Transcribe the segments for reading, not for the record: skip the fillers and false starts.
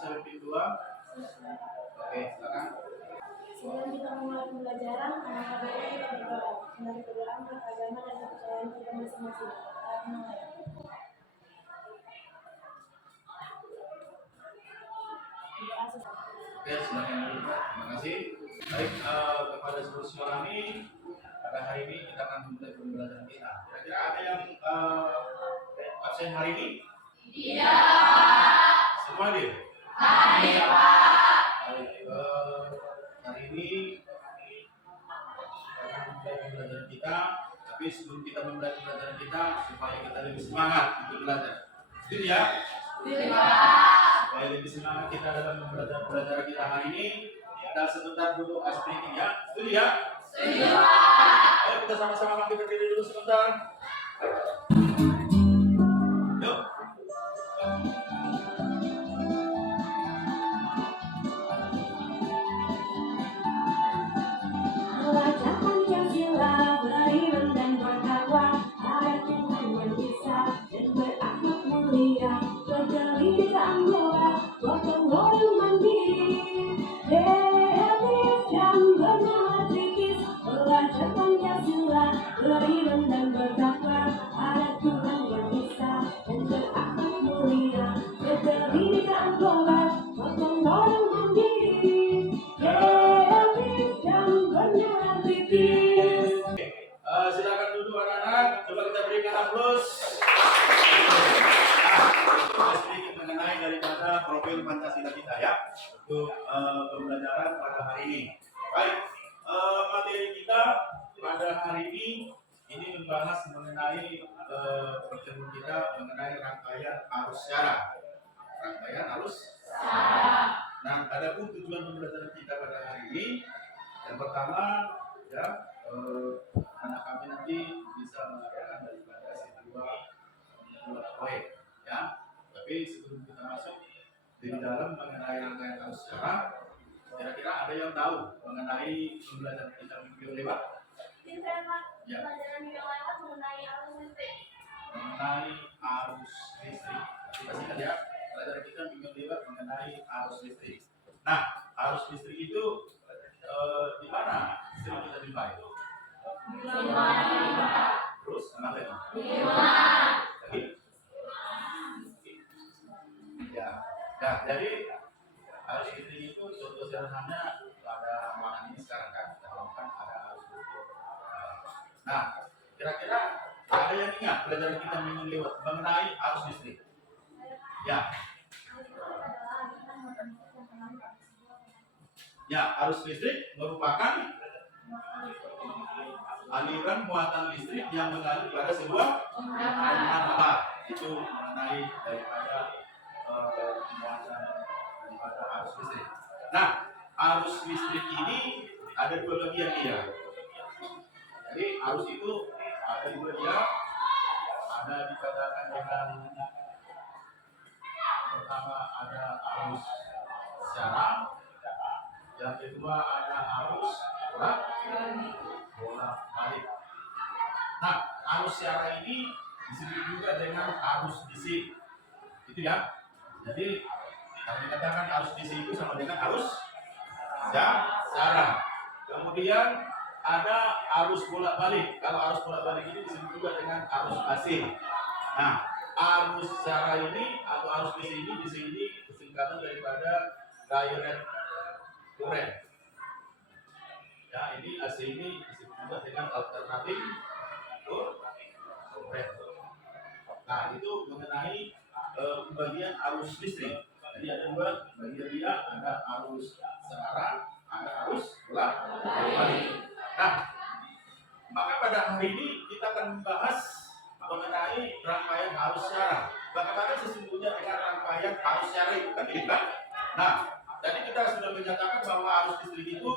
sampai pintu 2. Oke, silakan. Sebelum kita memulai pembelajaran, baiknya kita berdoa. Mari berdoa menurut agama dan kepercayaan kita masing-masing. Oke, silakan dulu. Terima kasih. Baik, kepada seluruh siswa kami, pada hari ini kita akan memulai pembelajaran kita. Kira-kira ada yang absen hari ini? Tidak. Semua dia? Baik, Pak. Baik, hari ini kita akan memulai pembelajaran kita. Tapi sebelum kita memulai pembelajaran kita, supaya kita lebih semangat untuk belajar. Setuju ya? Setuju, Pak. Supaya lebih semangat kita dalam pembelajaran kita hari ini, kita sebentar dulu ice breaking ya. Setuju ya? Setuju, Pak. Ayo kita sama-sama bangkit berdiri dulu sebentar. Yuk. Belajar Pancasila, beriman dan bertakwa, ada Tuhan yang bisa dan berakhlak mulia, berdirikan global, gotong royong mandiri, kreatif dan bernama kritis. Belajar Pancasila, beriman dan bertakwa, ada Tuhan yang bisa dan berakhlak mulia, berdirikan global, gotong royong mandiri, kreatif dan bernama kritis. Silakan duduk anak-anak. Coba kita berikan aplaus. Sedikit mengenai daripada profil Pancasila kita ya untuk pembelajaran pada hari ini. Baik, materi kita pada hari ini membahas mengenai pertemuan kita mengenai rangkaian arus syara. Rangkaian arus syara. Nah, adapun tujuan pembelajaran kita pada hari ini, yang pertama ya anak kami nanti bisa mengadakan daripada dua proyek ya. Tapi sebelum kita masuk di dalam mengenai rangkaian arus syara, kira-kira ada yang tahu mengenai pembelajaran kita minggu yang lewat? Ya. Pelajaran yang lewat mengenai arus listrik. Mengenai arus listrik. Kita singkat ya, pelajaran kita minggu yang lewat mengenai arus listrik. Nah, arus listrik itu di mana sering kita jumpai? Terus kenapa ya? Ya, jadi arus listrik itu contoh sederhananya pada ruangan ini sekarang kan, ada arus listrik. Nah, kira-kira ada yang ingat pelajaran kita minggu lewat mengenai arus listrik? Ya. Ya, arus listrik merupakan aliran muatan listrik yang mengalir pada sebuah alat. Itu mengenai daripada muatan daripada arus listrik. Nah, arus listrik ini ada dua bagian dia. Jadi arus itu ada dua dia. Ada dikatakan dengan pertama ada arus syara. Yang kedua ada arus bolak-balik. Nah, arus syara ini disebut juga dengan arus DC. Itu ya. Jadi kalau dikatakan arus DC itu sama dengan arus syara. Kemudian ada arus bolak-balik. Kalau arus bolak-balik ini disebut juga dengan arus AC. Nah, arus syara ini atau arus DC ini di sini singkatan daripada direct current. Ya, ini AC ini disebut juga dengan alternatif current. Nah, itu mengenai bagian arus listrik. Jadi ada dua bagian dia, ada arus syara, ada arus bolak-balik. Nah, maka pada hari ini kita akan membahas mengenai rangkaian arus syara. Bagaimana sesungguhnya dengan rangkaian arus syara itu kan gitu kan? Nah, tadi kita sudah menyatakan bahwa arus listrik itu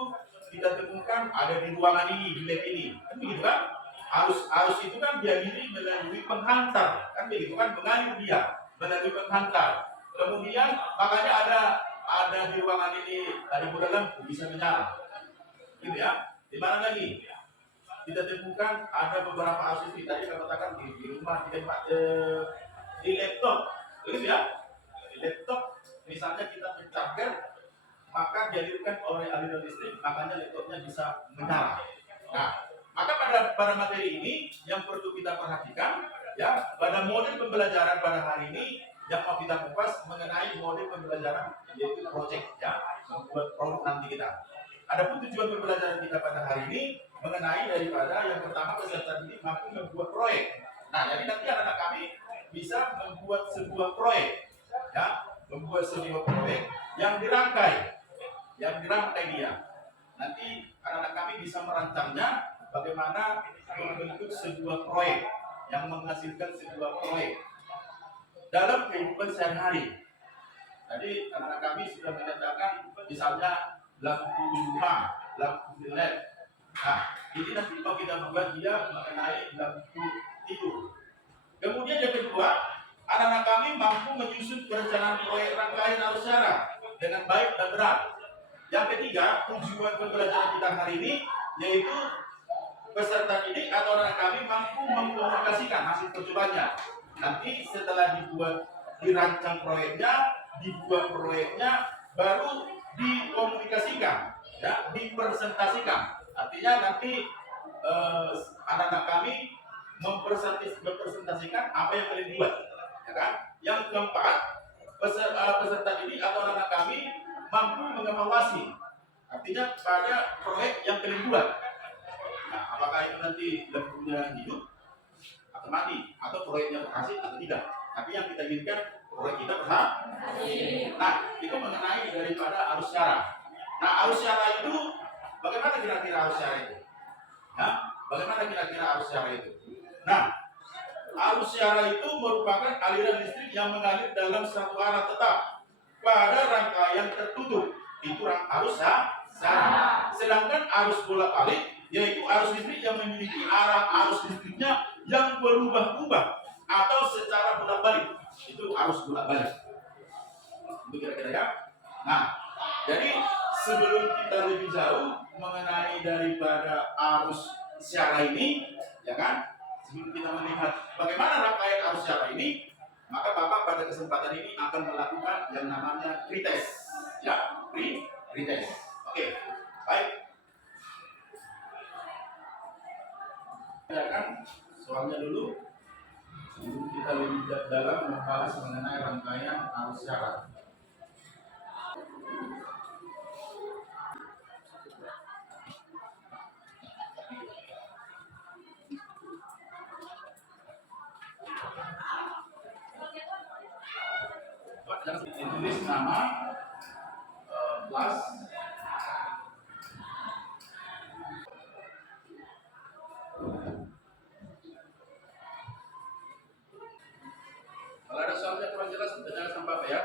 kita temukan ada di ruangan ini, di lab ini, kan begitu kan? Arus itu kan dialiri melalui penghantar, kan begitu kan? Mengalir dia melalui penghantar. Kemudian makanya ada di ruangan ini dari dalam bisa menyala, gitu ya? Di mana lagi? Kita temukan ada beberapa arus listrik tadi saya katakan di rumah, di tempat, di laptop, begitu ya? Di laptop misalnya kita mencharger, maka dialirkan oleh aliran listrik, makanya laptopnya bisa menyala. Nah, maka pada materi ini yang perlu kita perhatikan, ya, pada model pembelajaran pada hari ini yang mau kita kupas mengenai model pembelajaran yaitu project, ya, membuat produk nanti kita. Adapun tujuan pembelajaran kita pada hari ini mengenai daripada yang pertama peserta didik mampu membuat proyek. Nah, jadi nanti anak-anak kami bisa membuat sebuah proyek, ya, membuat sebuah proyek yang dirangkai dia. Nanti anak-anak kami bisa merancangnya bagaimana membentuk sebuah proyek yang menghasilkan sebuah proyek dalam kehidupan sehari-hari. Jadi anak-anak kami sudah menyatakan misalnya lampu rumah, lampu LED. Nah, ini nanti mau kita buat dia mengenai lampu tidur. Kemudian yang kedua, anak-anak kami mampu menyusun perencanaan proyek rangkaian arus syara dengan baik dan benar. Yang ketiga, tujuan pembelajaran kita hari ini yaitu peserta didik atau anak kami mampu mengkomunikasikan hasil percobaannya. Nanti setelah dirancang proyeknya, dibuat proyeknya, baru dikomunikasikan, ya, dipresentasikan. Artinya nanti anak-anak kami mempresentasikan apa yang kalian buat, ya kan? Yang keempat, peserta didik atau anak kami mampu mengevaluasi, artinya pada proyek yang kalian buat. Nah, apakah itu nanti lampunya hidup atau mati, atau proyeknya berhasil atau tidak? Tapi yang kita inginkan proyek kita berhasil. Nah, itu mengenai daripada arus syara. Nah, arus syara itu bagaimana kira-kira arus syara itu? Ya, bagaimana kira-kira arus syara itu? Nah, arus syara itu merupakan aliran listrik yang mengalir dalam satu arah tetap pada rangkaian tertutup. Itu arus syara. Sedangkan arus bolak-balik yaitu arus listrik yang memiliki arah arus listriknya yang berubah-ubah atau secara bolak-balik. Itu arus bolak-balik. Itu kira-kira, ya. Nah, jadi sebelum kita lebih jauh mengenai daripada arus syara ini, ya kan? Sebelum kita melihat bagaimana rangkaian arus syara ini, maka Bapak pada kesempatan ini akan melakukan yang namanya pretest, ya, pretest. Oke, baik. Ya kan, soalnya dulu sebelum kita lebih dalam membahas mengenai rangkaian arus syara. Yang ditulis nama kelas. Kalau ada soalnya kurang jelas, bertanya sama Bapak, ya.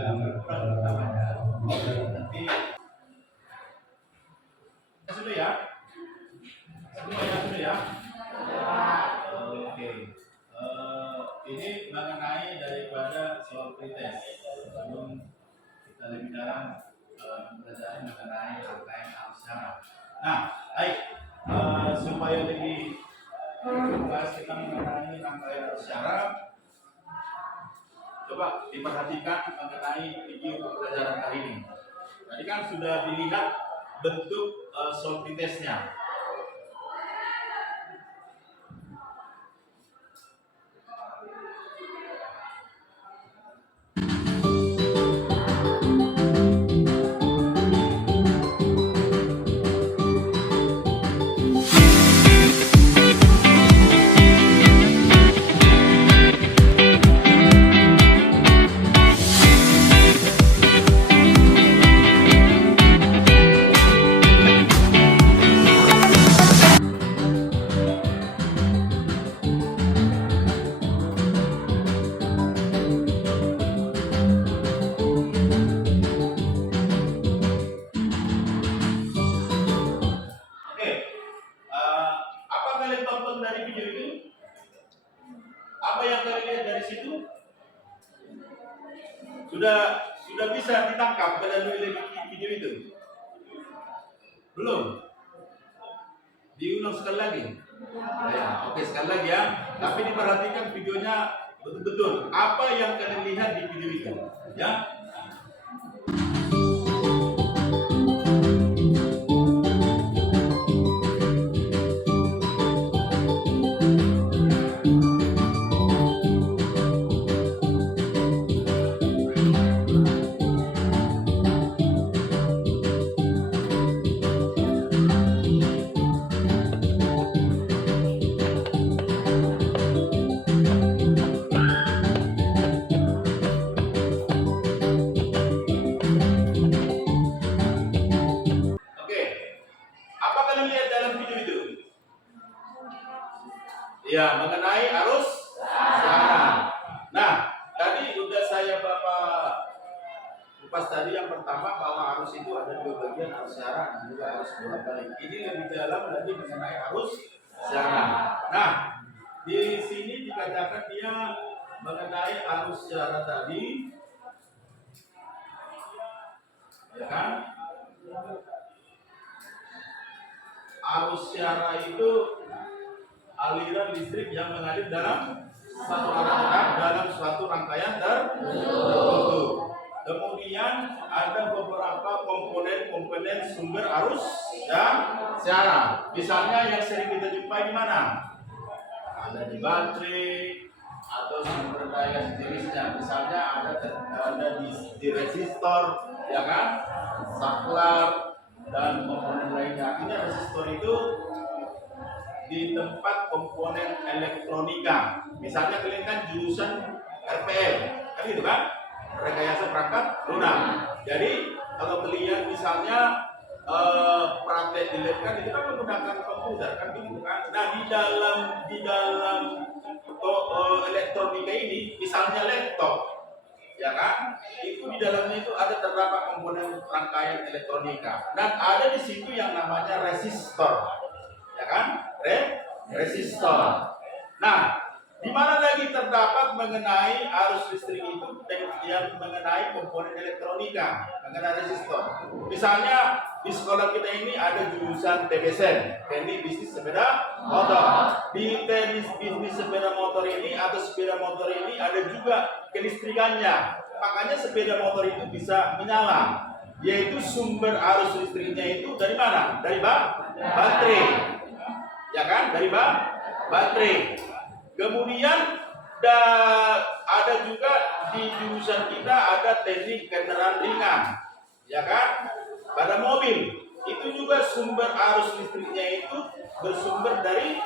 Nanti sudah, ya. Semuanya sudah, ya. Oke. Ini mengenai daripada soal pretest. Sebelum kita lebih dalam belajar mengenai rangkaian arus syara. Nah, baik. Supaya lebih membahas kita mengenai rangkaian arus syara, coba diperhatikan mengenai video pembelajaran kali ini. Tadi kan sudah dilihat bentuk soal pretestnya. nonton dari video itu? Apa yang kalian lihat dari situ? Sudah bisa ditangkap melalui video itu? Belum? Diulang sekali lagi. Ya, oke sekali lagi ya. Tapi diperhatikan videonya betul-betul. Apa yang kalian lihat di video itu? Ya. Oke. Apa kalian lihat dalam video itu? Ya, mengenai arus siaran. Nah, tadi sudah saya Bapak kupas tadi yang pertama bahwa arus itu ada dua bagian, arus siaran dan juga arus bolak-balik. Ini lebih dalam lagi mengenai arus siaran. Nah, di sini dikatakan dia mengenai arus siaran tadi, ya kan? Arus siaran itu aliran listrik yang mengalir dalam suatu rangkaian tertentu. Kemudian ada beberapa komponen sumber arus dan siaran. Misalnya yang sering kita jumpai di mana? Ada di baterai atau sumber daya sejenisnya. Misalnya ada di resistor, ya kan? Saklar dan komponen lainnya. Artinya resistor itu di tempat komponen elektronika. Misalnya kalian kan jurusan RPL, kan gitu kan? Rekayasa perangkat lunak. Jadi kalau kalian misalnya praktek di lab kan itu kan menggunakan komputer kan gitu kan. Nah di dalam elektronika ini, misalnya laptop, ya kan? Itu di dalamnya itu ada terdapat komponen rangkaian elektronika dan ada di situ yang namanya resistor, ya kan? Resistor. Nah, di mana lagi terdapat mengenai arus listrik itu yang mengenai komponen elektronika, mengenai resistor. Misalnya di sekolah kita ini ada jurusan TBSN, teknik bisnis sepeda motor. Di teknik bisnis sepeda motor ini atau sepeda motor ini ada juga kelistrikannya. Makanya sepeda motor itu bisa menyala, yaitu sumber arus listriknya itu dari mana? Dari baterai. Ya kan, dari baterai. Kemudian ada juga di jurusan kita ada teknik kendaraan ringan, ya kan? Pada mobil itu juga sumber arus listriknya itu bersumber dari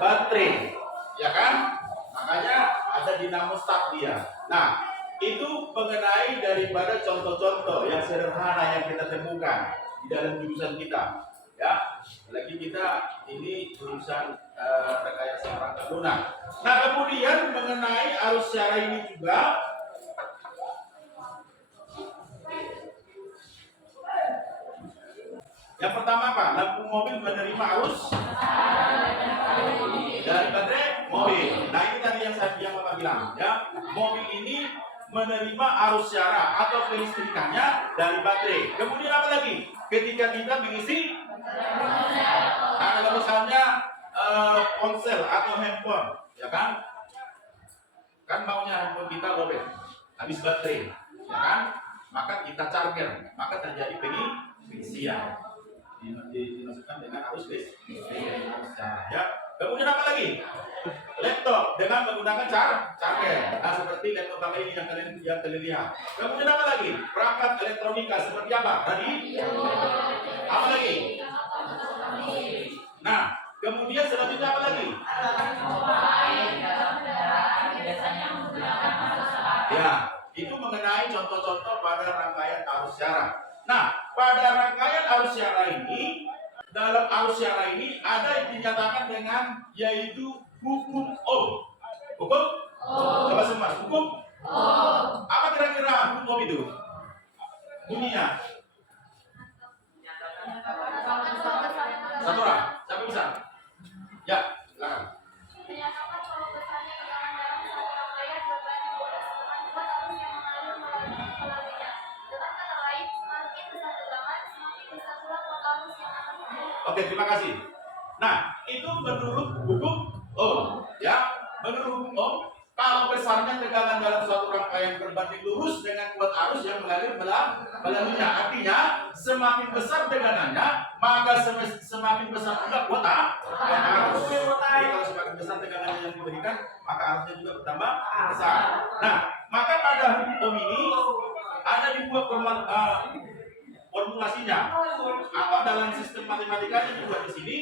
baterai, ya kan? Makanya ada dinamo start dia. Nah, itu mengenai daripada contoh-contoh yang sederhana yang kita temukan di dalam jurusan kita. Ya, lagi kita ini jurusan rekayasa perangkat lunak. Nah, kemudian mengenai arus siaran ini juga yang pertama apa? Lampu mobil menerima arus dari baterai mobil. Nah, ini tadi yang Bapak bilang, ya. Mobil ini menerima arus siaran atau kelistrikannya dari baterai. Kemudian apa lagi? Ketika kita mengisi, nah, kalau misalnya ponsel atau handphone, ya kan? Kan maunya handphone kita lobet, habis baterai, ya kan? Maka kita charger, maka terjadi pengisian. Dimasukkan dengan arus listrik, arus siaran, ya. Kemudian apa lagi? Laptop dengan menggunakan charger. Nah, seperti laptop kami ini yang kalian lihat. Kemudian apa lagi? Perangkat elektronika seperti apa? Tadi? Apa lagi? Nah, kemudian selanjutnya apa lagi? Ya, itu mengenai contoh-contoh pada rangkaian arus siaran. Nah, pada rangkaian arus siaran ini, dalam arus siaran ini ada yang dinyatakan dengan yaitu hukum Ohm. Hukum? Coba semua, hukum? Apa kira-kira hukum Ohm itu? Bunyinya? Satu orang, siapa bisa? Ya, Silakan. Menyatakan bahwa besarnya tegangan dalam satu rangkaian berbanding lurus dengan kuat arus yang mengalir melaluinya. Dengan kata lain, semakin besar tegangan, semakin besar pula kuat arus yang akan mengalir. Oke, terima kasih. Nah, itu menurut hukum Ohm, ya. Menurut hukum Ohm, kalau besarnya tegangan dalam suatu rangkaian berbanding lurus dengan kuat arus yang mengalir melaluinya, artinya semakin besar tegangannya, maka semakin besar pula kuat arus. Jadi kalau semakin besar tegangannya yang diberikan, maka arusnya juga bertambah besar. Nah, maka pada hukum Ohm ini ada dibuat formulasinya, atau dalam sistem matematikanya juga di sini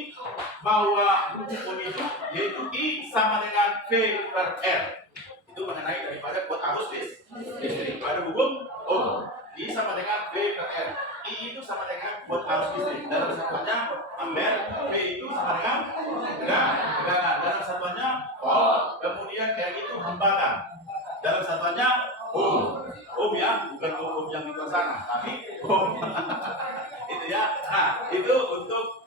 bahwa hukum Ohm itu yaitu I sama dengan V per R. Itu mengenai daripada kuat arus listrik. Pada hukum Ohm, I sama dengan V per R. I itu sama dengan kuat arus listrik. Dalam satuannya ampere, V itu sama dengan tegangan. Dalam satuannya volt. Kemudian R itu hambatan. Dalam satuannya Ohm. Ohm ya, bukan Ohm yang di luar sana, tapi Ohm. Itu ya. Nah, itu untuk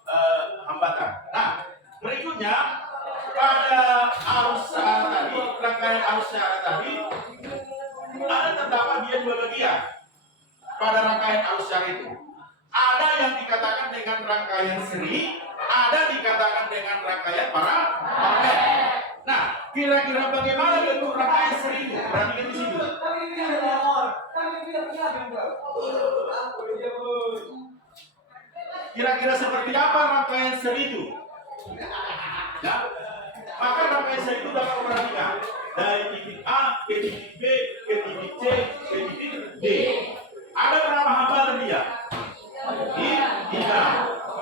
hambatan. Nah, berikutnya pada arus searah tadi, rangkaian arus searah tadi ada terdapat dia dua bagian. Pada rangkaian arus searah itu ada yang dikatakan dengan rangkaian seri, ada dikatakan dengan rangkaian paralel. Nah, kira-kira bagaimana bentuk rangkaian seri itu? Perhatikan di sini. Kira-kira seperti apa rangkaian seri itu? Ya, maka rangkaian seri itu dapat perhatikan dari titik A ke titik B ke titik C ke titik D. Ada berapa hambatan dia? Tiga.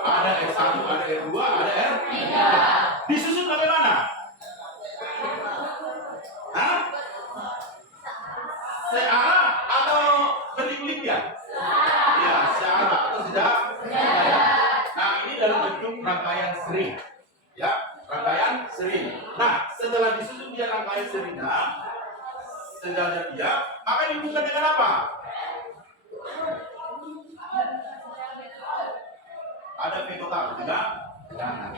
Ada R1, ada R2, ada R3. Disusun bagaimana? Hah? Searah atau berliku-liku ya? Ya, searah atau tidak? Nah, ini dalam bentuk rangkaian seri. Ya, rangkaian seri. Nah, setelah disusun dia rangkaian serinya, sejajar dia, maka dihubungkan dengan apa? Ada V total, tidak?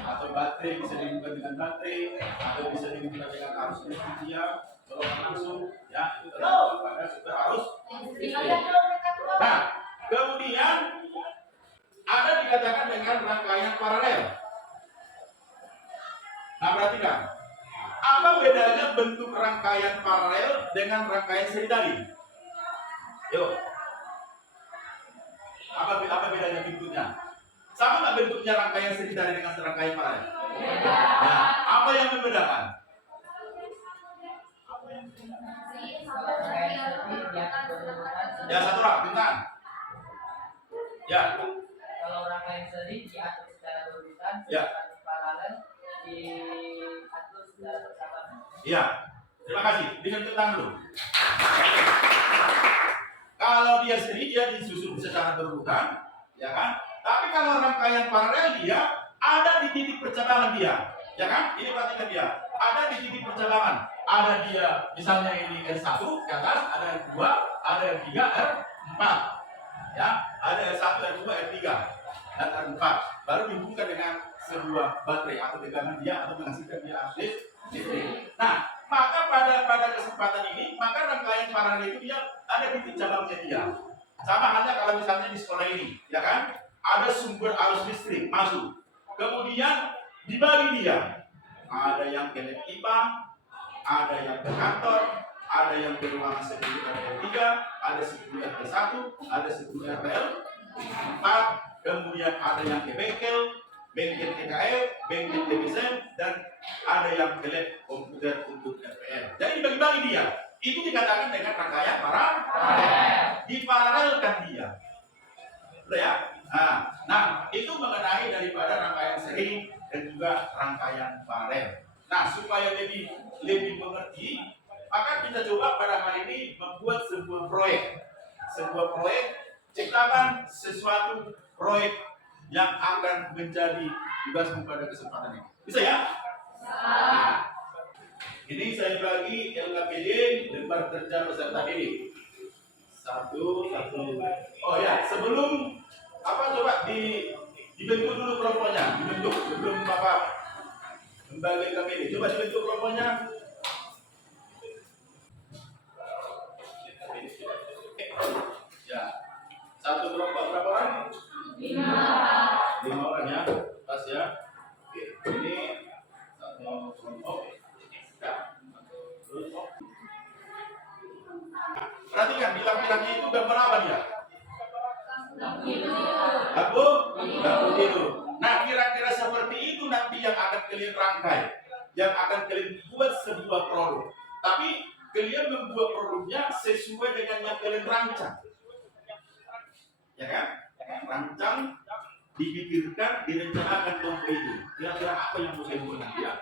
Atau baterai bisa dihubungkan dengan baterai, atau bisa dihubungkan dengan arus listrik dia, kalau langsung, ya itu tergantung pada sumber arus listrik. Nah, kemudian ada dikatakan dengan rangkaian paralel. Nah, perhatikan, apa bedanya bentuk rangkaian paralel dengan rangkaian seri tadi? Yuk, apa bedanya bentuknya? Sama nggak bentuknya rangkaian seri tadi dengan rangkaian paralel? Nah, apa yang membedakan? Ya, satu orang, bintang. Ya. Kalau rangkaian seri diatur secara berurutan, Ya. paralel diatur secara bersamaan. Iya. Terima kasih. Dengan tentang dulu. Kalau dia seri dia disusun secara berurutan, ya kan? Tapi kalau rangkaian paralel dia ada di titik percabangan dia, ya kan? Ini perhatikan dia. Ada di titik percabangan. Ada dia, misalnya ini R1 ke atas, ada R2, ada R3, R4. Ya, ada R1, R2, R3 dan R4. Baru dihubungkan dengan sebuah baterai atau tegangan dia atau menghasilkan dia arus listrik. Nah, maka pada kesempatan ini, maka rangkaian paralel itu dia ada di titik cabangnya dia. Sama halnya kalau misalnya di sekolah ini, ya kan? Ada sumber arus listrik masuk. Kemudian dibagi dia. Ada yang ke lab IPA, ada yang ke kantor, ada yang ke ruangan seperti RL3, ada seperti RL1, ada seperti RL4, kemudian ada yang ke bengkel TKL, bengkel TBSM, dan ada yang ke lab komputer untuk RPL. Jadi dibagi-bagi dia. Itu dikatakan dengan rangkaian paralel. Diparalelkan dia. Udah ya? Nah, itu mengenai daripada rangkaian seri dan juga rangkaian paralel. Nah, supaya lebih mengerti, maka kita coba pada hari ini membuat sebuah proyek. Sebuah proyek, ciptakan sesuatu proyek yang akan menjadi tugasmu pada kesempatan ini. Bisa ya? Nah, ini saya bagi LKPD lembar kerja peserta didik. Satu. Oh ya, sebelum apa coba dibentuk dulu kelompoknya, dibentuk sebelum Bapak Membagi KPD. Coba dibentuk kelompoknya. Ya. Satu kelompok berapa orang? 5 orang ya. Pas ya. Oke. Ini satu kelompok. Ya. Terus. Perhatikan bilang-bilangnya itu gambar apa dia? Lampu tidur. Nah, kira-kira seperti itu nanti yang akan kalian rangkai, yang akan kalian buat sebuah produk. Tapi kalian membuat produknya sesuai dengan yang kalian rancang, ya kan? Rancang, dipikirkan, direncanakan kelompok itu. Kira-kira apa yang mau saya buat nanti ya?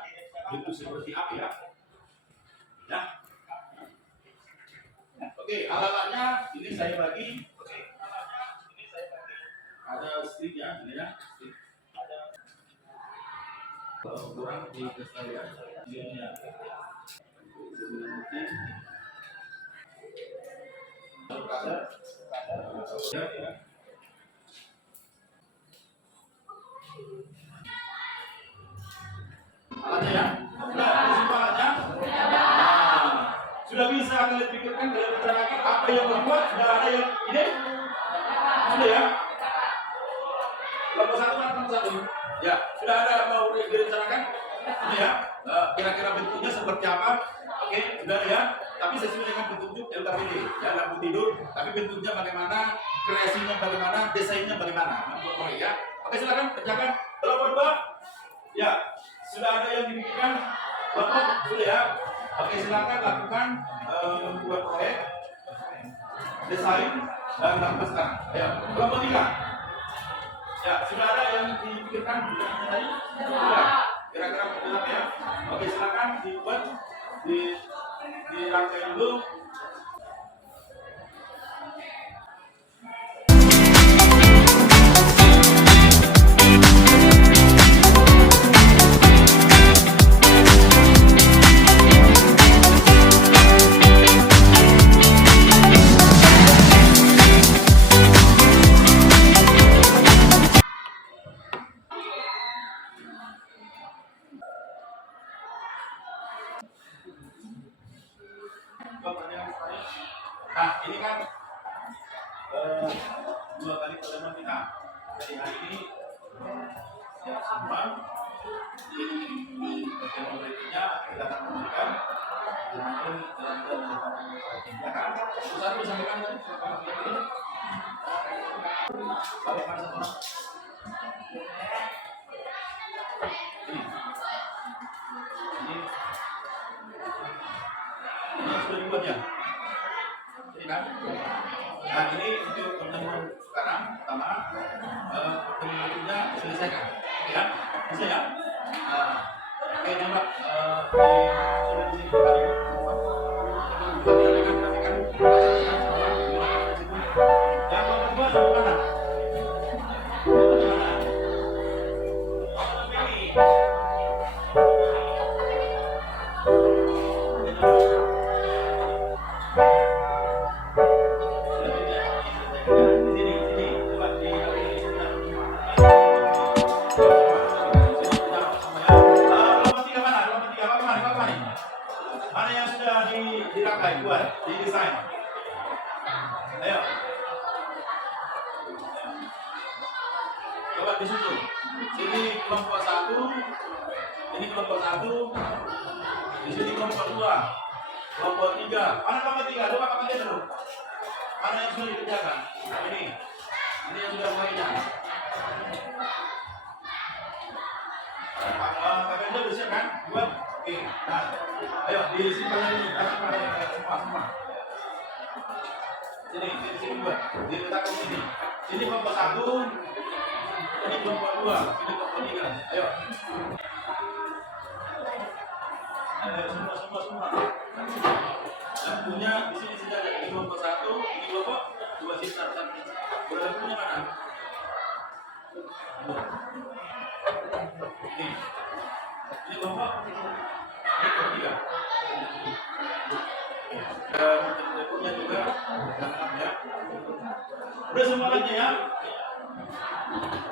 Itu seperti apa ya? Ya. Oke, alat-alatnya ini saya bagi. Ada sticknya, ini ya. Kalau kurang di kesalahan, ini ya. Alatnya ya, alatnya. Sudah bisa kalian pikirkan, kalian rencanakan apa yang membuat sudah ada yang ide? Sudah ya? Kelompok satu. Ya, sudah ada mau direncanakan? Ini ya, kira-kira bentuknya seperti apa? Oke, sudah ya. Tapi sesuai dengan petunjuk LKPD, ya lampu tidur. Tapi bentuknya bagaimana, kreasinya bagaimana, desainnya bagaimana? Membuat ya. Oke, silakan kerjakan. Kelompok 2. Ya, sudah ada yang dipikirkan? Kelompok sudah ya. Oke, silakan lakukan membuat proyek, desain dan lakukan sekarang. Ayo, kelompok 3. Ya, sudah ada yang dipikirkan tadi? Sudah. Kira-kira apa ya? Oke, silakan dibuat, dirangkai dulu. Nah, ini kan 2 kali pertemuan kita. Jadi hari ini siap semua. Pertemuan berikutnya kita akan memberikan satu sampaikan ini. Ini sudah dibuat ya. Nah, ini untuk pertemuan sekarang pertama, pertemuan berikutnya diselesaikan, ya, bisa ya. Oke, coba sudah di sini. Yang kedua sampai mana? Mana yang sudah dirangkai, buat, didesain? Ayo. Coba disusun. Sini kelompok 1, ini kelompok 1, di sini kelompok 2, kelompok 3. Mana kelompok 3? Coba kamu lihat dulu. Mana yang sudah dikerjakan? Ini yang sudah mulainya. Kalian sudah bisa kan? Buat. Oke, nah, ayo disimpan ini, semua. Sini buat, diletakkan sini. Sini kelompok 1, ini kelompok 2, ini kelompok 3. Ayo. Semua. Dan punya di sini sudah ada di kelompok 1, ini kelompok 2 sisa. Boleh punya mana? Ini kelompok 3. Dan berikutnya juga ya. Udah semuanya ya.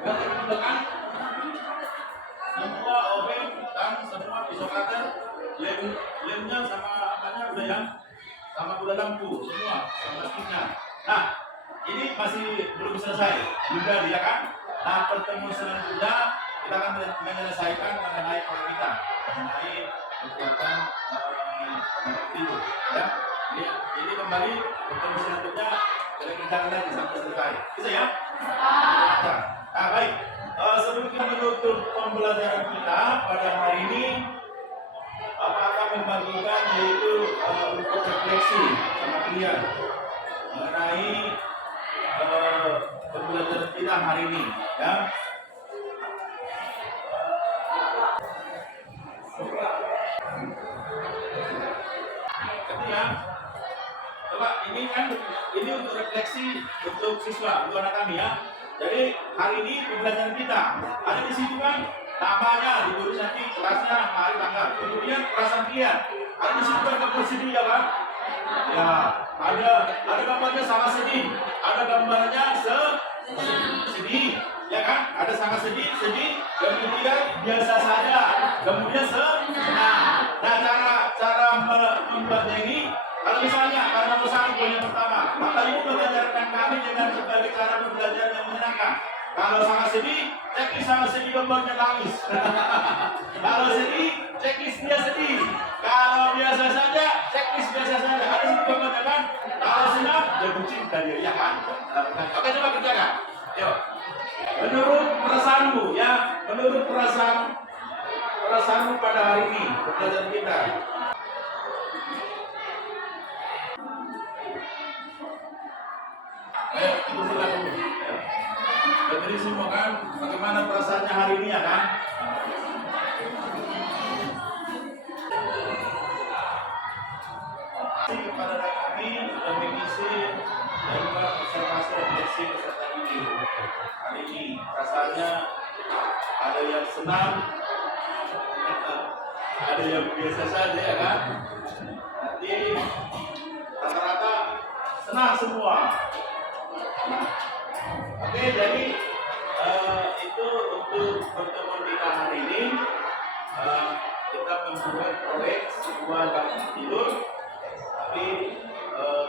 Enggak tekan. Semua open dan semua Sokater, lemnya sama apanya udah ya, sama udah lampu semua, sama sticknya. Nah, ini masih belum selesai juga ya kan? Nah, pertemuan selanjutnya kita akan menyelesaikan mengenai proyek kita, mengenai kekuatan tidur. Ya, ini kembali pertemuan selanjutnya kita kerjakan lagi sampai selesai. Bisa ya? Nah, baik. Sebelum kita menutup pembelajaran kita pada hari ini, akan membagikan yaitu untuk refleksi sama kalian mengenai pembelajaran kita hari ini, ya. Kemudian, coba ini kan ini untuk refleksi untuk siswa, untuk anak kami ya. Jadi hari ini pembelajaran kita ada di situ kan namanya ditulis nanti kelasnya hari tanggal. Kemudian perasaan kalian ada di situ kan gambar sedih ya kan? Ya ada gambarnya sangat sedih, ada gambarnya sedih, ya kan? Ada sangat sedih, kemudian biasa saja, kemudian senang. Nah cara membuatnya ini, kalau misalnya karena usaha yang pertama, maka ibu mengajarkan kami dengan berbagai cara pembelajaran yang menyenangkan. Kalau sangat sedih, checklist sangat sedih gambarnya nangis. Kalau sedih, checklist dia sedih. Kalau biasa saja, checklist biasa saja. Ada sedih gambarnya kan? Kalau senang, dia bucin dia, ya kan? Oke, coba kerjakan. Yuk. Menurut perasaanmu, ya, menurut perasaanmu pada hari ini, pembelajaran kita. Ayo, itu sudah dulu. Jadi semua kan, bagaimana perasaannya hari ini ya kan? Kepada kami sudah mengisi dan juga observasi refleksi peserta ini. Hari ini rasanya ada yang senang, ada yang biasa saja ya kan? Nanti rata-rata senang semua. Oke, jadi itu untuk pertemuan kita hari ini. Kita membuat proyek sebuah bangun tidur, tapi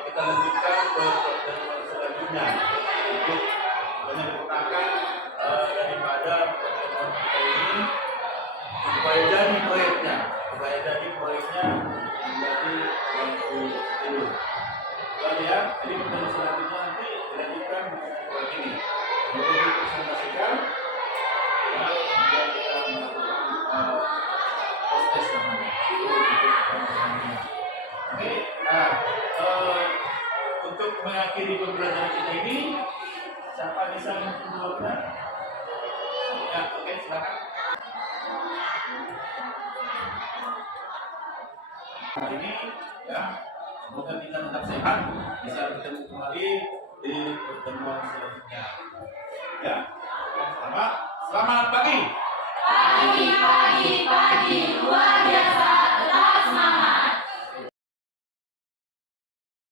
kita lanjutkan ke pertemuan selanjutnya untuk menyempurnakan daripada pertemuan kita ini supaya jadi proyeknya menjadi bangun tidur. Lalu ya, jadi pertemuan selanjutnya nanti dilanjutkan proyek ini. Lalu dipresentasikan, ya, kemudian kita melakukan tes namanya. Oke, nah untuk mengakhiri pembelajaran kita ini, siapa bisa membuatnya? Ya, oke, silakan. Hari ini, ya, semoga kita tetap sehat, bisa bertemu kembali di pertemuan selanjutnya. Ya, selamat pagi. Pagi, luar